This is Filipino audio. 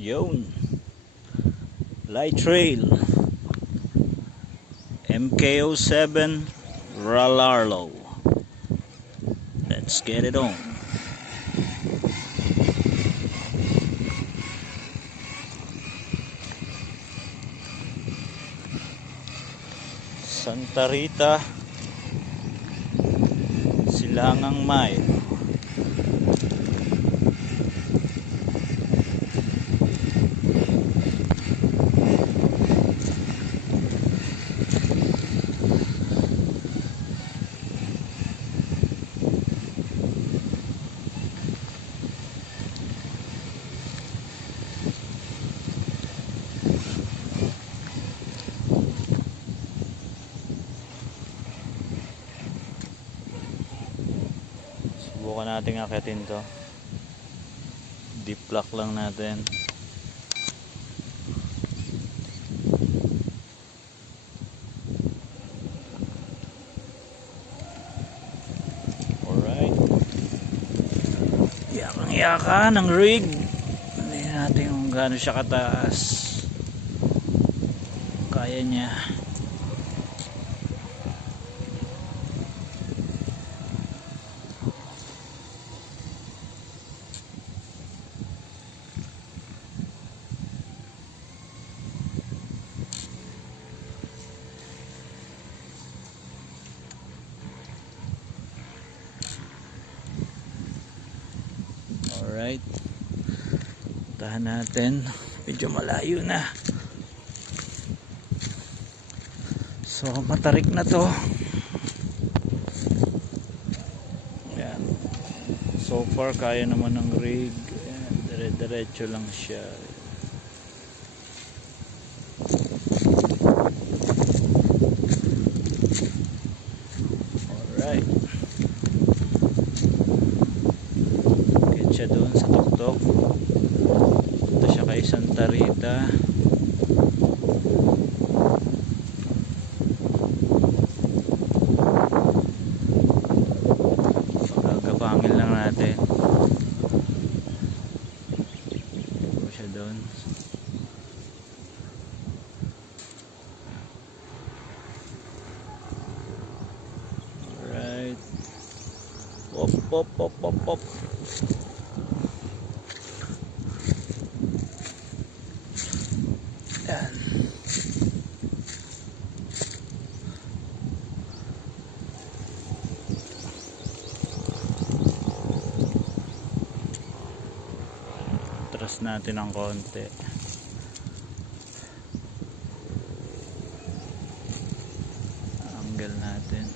Yun, Light Trail MK07 Ralarlo. Let's get it on. Santa Rita, Silangang Mile. Subukan natin akitin to. Deep lock lang natin. Alright. Yakang-yaka ng rig. Hindi natin kung gaano siya kataas. Kaya niya. Alright, tahan natin, medyo malayo na, so matarik na to. Yan. So far kaya naman ng rig. Dire-diretso lang siya. Alright, siya doon sa tuktok. Punta siya kay Santa Rita. Gagapangin lang natin. Punta siya doon. Alright. Pop pop pop pop pop. Yan. Atras natin ng konti. Angle natin.